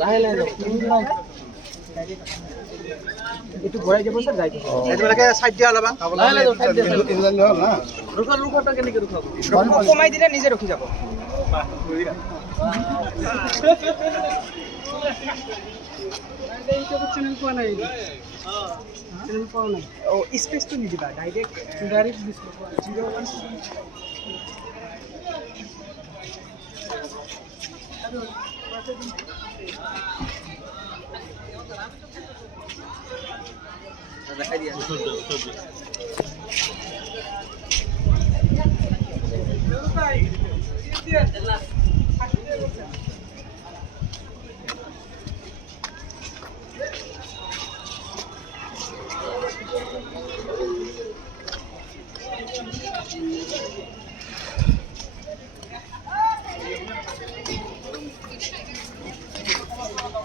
লাহে লাহে একটু ঘোরাই যাবো স্যার যাইতে এটাকে সাইড দিয়ে আলাবা লাহে লাহে সাইড দিয়ে ইনলাইন হল না রুখাটা কেন কি রুখাবো কমাই দিলে নিজে রুখে যাবো চ্যানেল পাওয়া নাই চ্যানেল পাওয়া নাই ও স্পেস তো নিয়ে দিবা ডাইরেক্ট ডিসপ্লে 01 দেখাই দিয়া